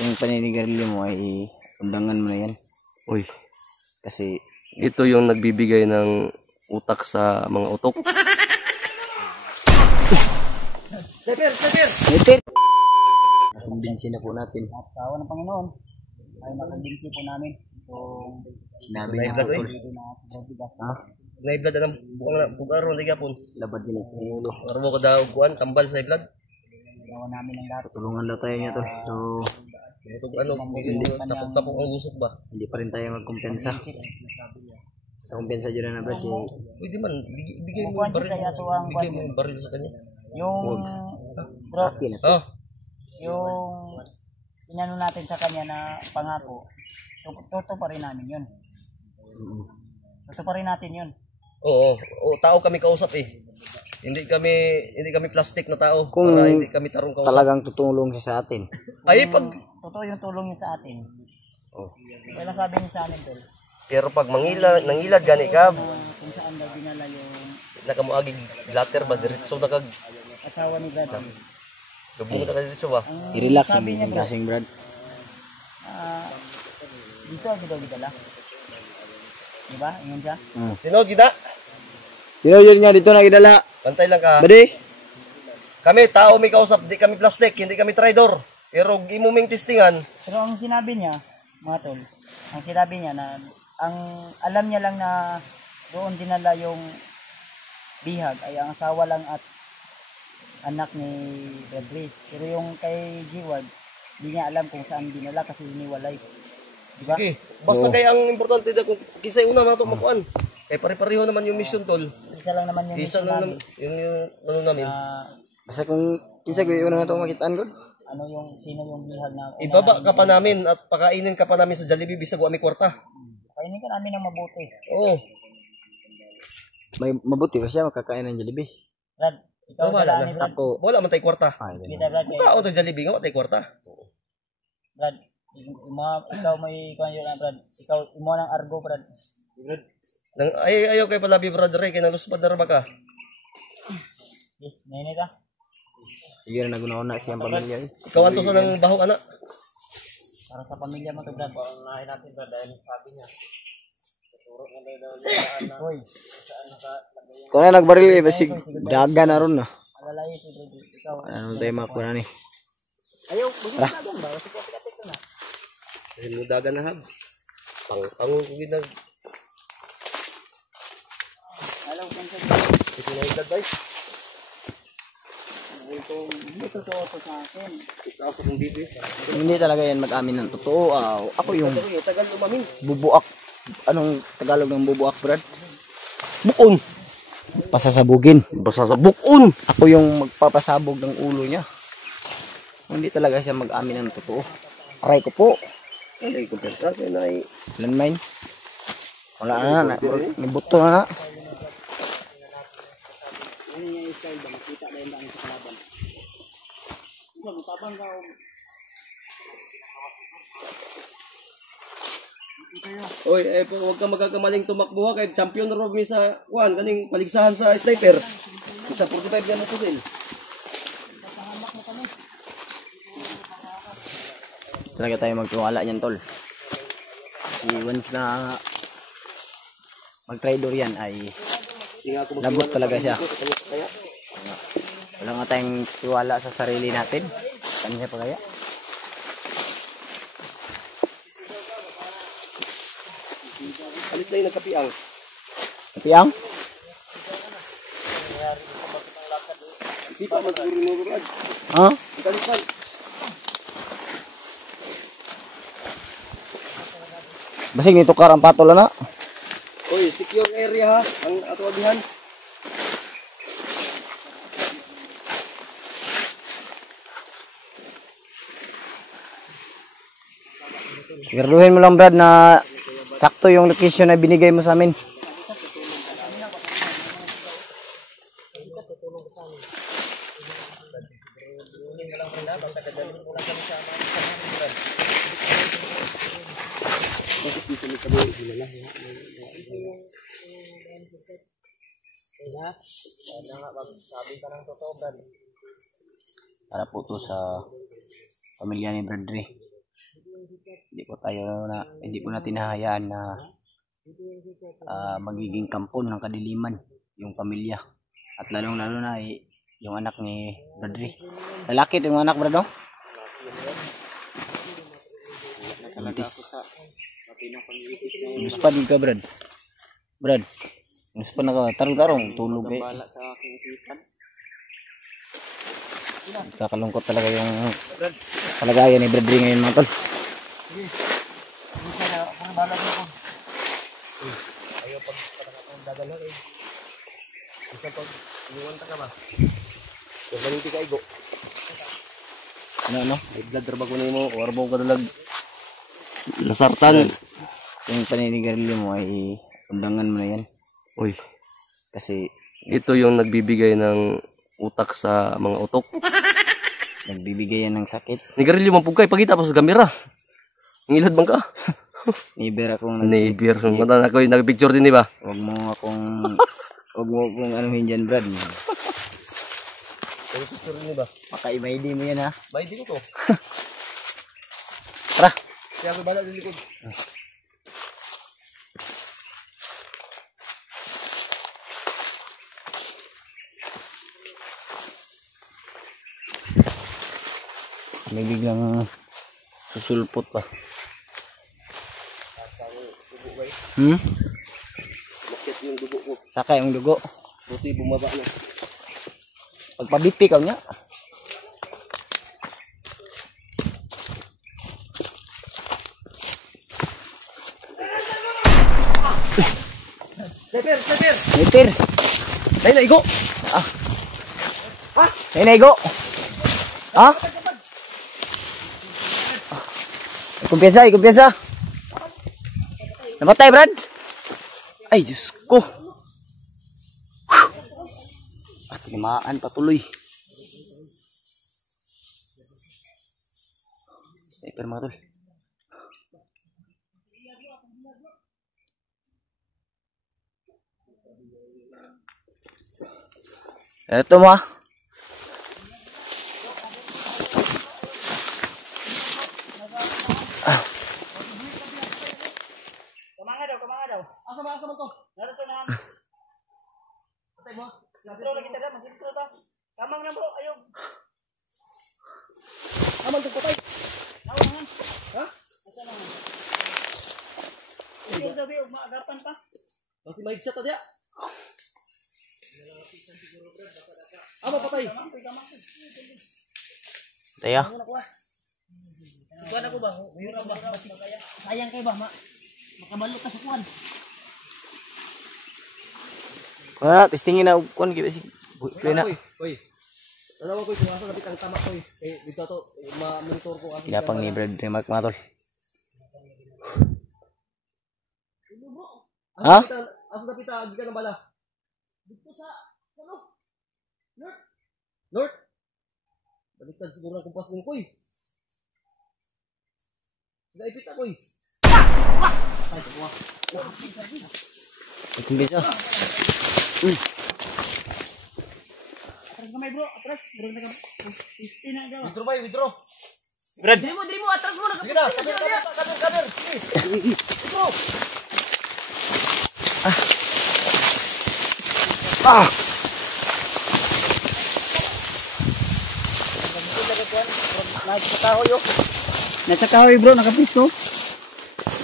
yung paninigarilyo mo ay undangan mo na yan. Uy, Kasi ito yung nagbibigay ng utak sa mga utok. nakumbinsi na po natin. At sa awa ng Panginoon, ay nakumbinsi po namin itong Sinabi May niya vlog, tol. dito na sobrang bigas. Ha? Naiblad na ng bukang pag-aron na gapon. Labad din ang ulo. Aron mo ko daw kuan kambal sa iblad. Ginawa namin ang lahat. Tulungan daw tayo niya tol. So, Ito ano, tapok-tapok ang usok ba? hindi pa rin tayo magkumpensa. Kumpensa dyan na brad. Pwede man, bigay mo yung baril. Bigay mo yung baril sa kanya. Yung bro, Akin na. Oh, yung inano natin sa kanya na pangako, toto pa rin namin yun. Toto pa rin natin yun. oo, tao kami kausap eh. Hindi kami plastic na tao. Kung para hindi kami tarong kausap. talagang tutulong siya sa atin. Ay, pag Totoo yung tulong niya sa atin. oh. Kaya lang sabi niya sa amin, tol, Pero pag nangilad gani ka, kung saan daw dinala yung nakamuagi glatter ba diretso na kag asawa ni Brad. gabungo na ka diretso ba? I-relax ang sabi niya, biging bro, kasing brad. dito ang daw gidala. Diba? Ingon siya. Sino kita? Yun nga dito na idala. Bantay lang ka. Badi. Kami tao may kausap, di kami plastic, hindi kami traidor. Pero imuming testingan, Pero ang sinabi niya, mga tol, ang sinabi niya na ang alam niya lang na doon dinala yung bihag ay ang asawa lang at anak ni Bradley. Pero yung kay G-Ward, hindi niya alam kung saan dinala kasi hiniwalay. Diba? sige, basta kay ang importante da kung kinsay una mato makuan. Kay pare-pareho naman yung mission tol. Isa lang naman yung Isa mission lang namin. naman yung ano namin. Basta kung kinsa ko una na ito makitaan ko. Ano yung sino yung bihag na Ibaba ka pa namin at pakainin ka pa namin sa Jollibee bisag wa mi kwarta. kainin ka namin ng mabuti. Oo. May mabuti ba siya makakain ng Jollibee? Brad, ikaw Wala wala na. ni Brad. Ako. Wala man tay kwarta. Ay, Kita Brad, kay Kaon ta Jollibee nga wa tay kwarta. Brad, ikaw may kuan yun na Brad. Ikaw imo ng argo Brad. Nang ayaw kay palabi brother kay nang luspad na ra ba ka? Nene ka. sige na nagunauna siyang pamilya. Ikaw anto sa nang bahog ana. Para sa pamilya mo to Brad. Paunahin natin Brad dahil sabi niya. Hoy, Kung na nagbaril eh, basig daga na ron na. alalay si Brad. Ikaw. Ano tayo makuha na ni? Ayaw, gusto na doon ba? Kasi kapit ko na. Dahil mo dagan na hab. Pang ko ginag. Alam ko sa Ito na igad guys. hindi totoo to sa akin. Ikaw sa kong video. Hindi talaga yan mag-amin ng totoo. Ako yung Tagal umamin. bubuak. Anong Tagalog ng bubuak, Brad? Bukon. Pasasabugin. Basta sa bukon. Ako yung magpapasabog ng ulo niya. Hindi talaga siya mag-amin ng totoo. Aray ko po. Ay ko sa akin ay Landmine. Wala na. May buto na. Ano yung style ba? Makita na yung daan sa kalaban. Ikaw, matabang ka. oy, huwag ka magkakamaling tumakbo ha kay champion na mi sa kuan kaning paligsahan sa sniper. Isa 45 yan na pusil. Talaga tayo magtiwala niyan, tol. Si once na mag-trader yan ay lagot talaga siya. Wala nga tayong tiwala sa sarili natin. Kanya pa kaya? Alit na yung nagkapiang. Kapiang? Sipa man siguro mo Brad. Ha? Kalipan. Basig nito karang patol na. Oy, secure area ha ang ato agihan. Siguraduhin mo lang, Brad, na sakto yung location na binigay mo sa amin. Para po to sa pamilya ni Bradley. Hindi po natin hahayaan na magiging kampon ng kadiliman yung pamilya. At lalong-lalo na yung anak ni Bradry. Lalaki ito yung anak, Brad, no? Kamatis. Gusto di ka, Brad? Brad, gusto pa na ka. Tarong-tarong, tulog eh. Kakalungkot talaga yung kalagayan ni Bradry ngayon, mga tol. Ayaw pag patakatang dadalo eh. Isa pag iniwan ka ba? Permanente ka igo. Ano? May blood trabaho na mo. Warbo ka dalag. Lasartan. Yung paninigarilyo mo ay undangan mo na yan. Uy. Kasi Ito yung nagbibigay ng utak sa mga utok. nagbibigay yan ng sakit. Nigarilyo man pugkay. Pagita pa sa kamera. Ngilad bang ka? Neighbor akong Neighbor. Mata na ko yung nagpicture din, di ba? Huwag mo akong anuhin dyan, Brad. Nagpicture din, di ba? Maka-ID mo yan, ha? May din ko. Tara! Kaya ako bala din likod. May biglang susulpot pa. Bakit yung dugo ko? Saka yung dugo. Buti bumaba na. Pagpabipi ka niya. Sniper! Ay, naigo! Ay, naigo! Ha? Kumpiyansa! Namatay, Brad? Ay, Diyos ko! At tinimaan patuloy. Sniper, mga tol. Eto mo, Kamanga daw. Asa man ko? Naras na. Patay mo? Sintro lagi tada, masintro ta. Kamang na bro, ayo. Aman ko patay. Awan man. Ha? Asa na man. Iyo sabi og maagapan pa. Kasi may shot dia. Ama patay. Taya. Kuan ako ba? Mayroon ba? Sayang kay ba? Makabalo ka sa kuan. Wala, testingin na kuan kita si play na. Oy. Dalawa ko kung asa dapat ang tama ko eh. Dito to ma-monitor ko ako. Pinapang ni Brad Remark, mga tol. Ha? Asa dapat agi ka ng bala? Dito sa ano? North. Baliktad siguro ang kumpas ng koy. Naipit ako eh. Ay, kuha. Kumpisa. Atras kamay bro, atras. Bro na ka. Istina daw. Withdraw. Brad. Diri mo atras mo na. Sige na, kader. Sige. Withdraw. Nasa kahoy bro, nakapisto.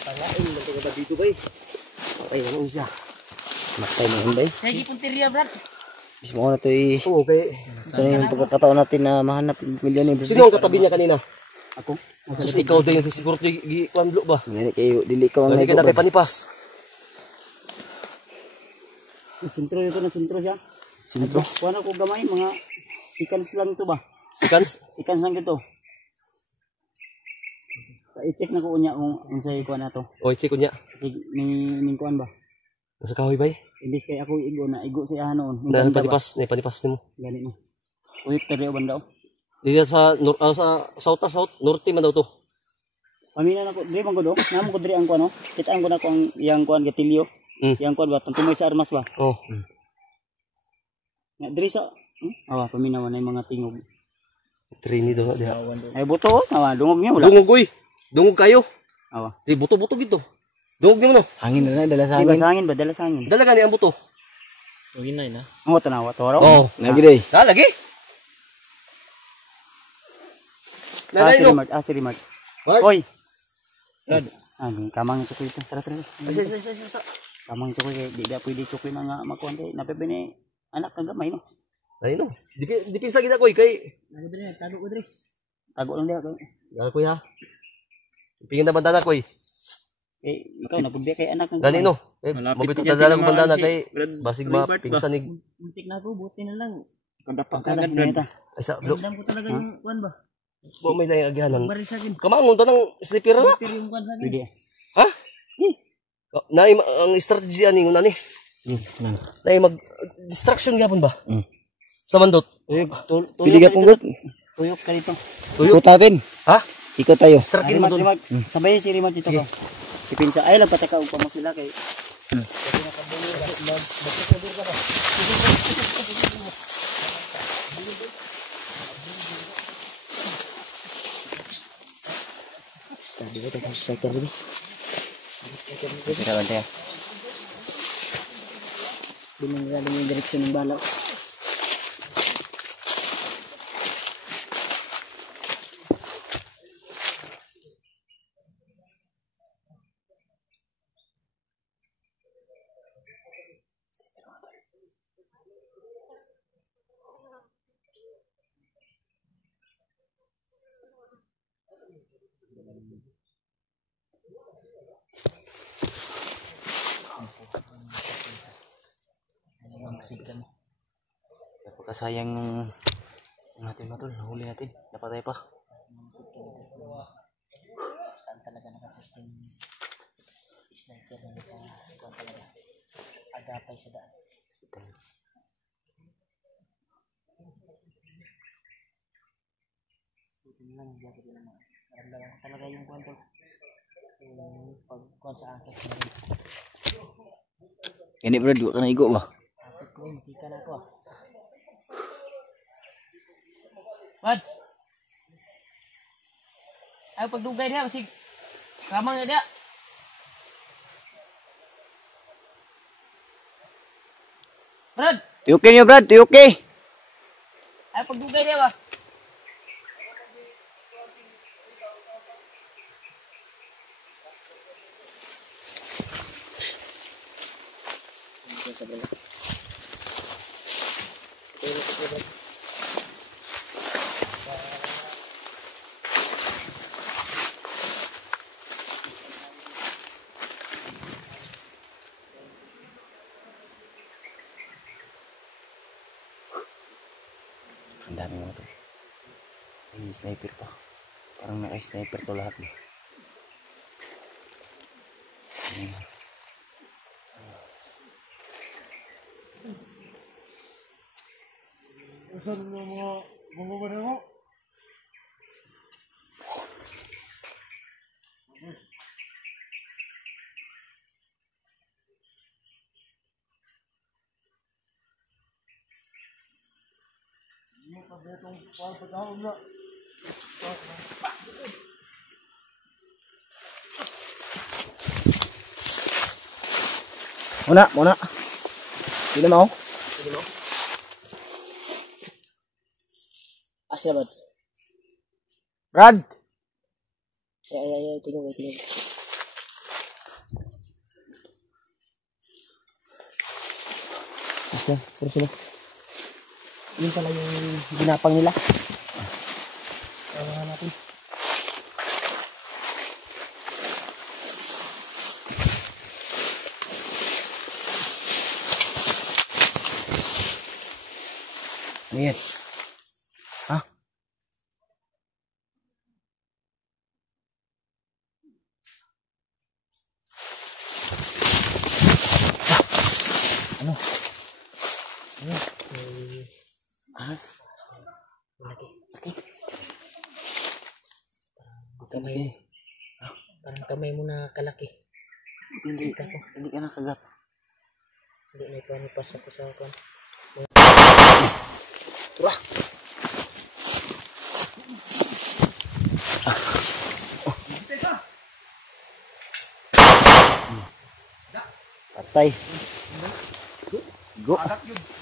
Tangain lang ko ba dito bay? Ay, ano siya? Matay mo hunday. Kaya gipunteriya brad. Mismo ko na to eh. Oo, okay. Ito na yung pagkakataon natin na mahanap yung pamilya ni Brad. Sino ang katabi niya kanina? Ako? Tapos ikaw din siguro gi-kwanlo ba? Ngani kayo, dili ka ang Hindi ka na naigo. kay panipas. Sintro nito na sintro siya. Sintro. Kuan ako gamay mga seconds lang to ba? Seconds? Seconds lang ito. I-check na ko unya kung unsay kuan ato. Oy, check ko niya. Ning kuan ba? Nasa kahoy bay? Imbis kay ako igo sa iya noon. Na panipas nimo. Gani mo. Uyip tari o banda o. Dito sa south, norte man daw to. Pamina na ko, diri man ko do. Namo ko diri ang kuan no. Kitaan ko na ko ang iyang kuan gatilyo. Iyang kuan ba tumoy sa armas ba? Oh. Nga diri sa pamina man ay mga tingog. Trini daw diha. Ay buto oh, dungog niya wala. Dungog oy. Dungog kayo. Awa. Di buto-buto gito. Dungog nimo no. Hangin na dala sa Di ba hangin. sa hangin ba? Dala sa hangin. Dala gani ang buto. Ang wato na, wato raw. Oh. Lagi day. Lagi. Nanay Si no. Remark. Si Remark. Mark. Oy. Kamang ito ito. Tara. Sa. Kamang ito di da pwede chokoy na nga makuha tayo. Napipini anak ng gamay no. Ay no. Di pinsa gid ako kay. Tago lang diha kay. Gala ko ha. Pingin na bandana ko Ikaw nagubya kay anak ng Gani gamay. no. Mabito ta dala ko bandana kay basig mapingsan ni. Muntik na ako, buti na lang. Kadapa Kada kagad Brad. Ay sa bro. Ramdam ko talaga yung kuan ba? Bo may naiagihan ng. Baril sa akin. Kamangon to ng slipper na. Pero yung kuan sa akin. Pwede. Ha? Na ang strategy ani nguna ni. Nang. Na mag distraction gyapon ba? Sa mandot. Pili ka punggot. Tuyok ka dito. Tuyo. Ikot natin. Ha? Ikot tayo. Distractin mo Remark, doon. Sabay si Remark dito ka. Ipinsa. Ay lang pataka upang mo sila kay. Tadi ko tayo sa sector dito. Kita bantay. Binanggaling yung direksyon ng bala. Napakasayang ng natin matol. Nahuli natin. Napatay pa. Saan talaga nakapost yung sniper na nito? Kuan talaga. Agapay sa daan. Buti na lang, hindi ako din naman. Naramdaman ko talaga yung kuan to. Yung pagkuan sa akin. Gani bro, di ka na igo ba? Kapit ko, hindi ka na ako ah. Mads! Ayaw pagdugay niya, masig kamang na niya. Brad! Tuyukin nyo Brad, tuyuki! Ayaw pagdugay niya ba? Ang dami mo to. May sniper pa. Parang naka-sniper to lahat. Ayan. Muna. Sino mo? Asya Mads. Brad. Ay, tingnan mo. Asya, pero sila. Yun pala yung ginapang nila. Tawahan natin. Ayan. Ha? Ano? Ahas? Laki. Kamay. Parang kamay mo na kalaki. Hindi ka nakagat. Hindi may panipas ako sa akin. Tura. Patay. Go. Agat yun.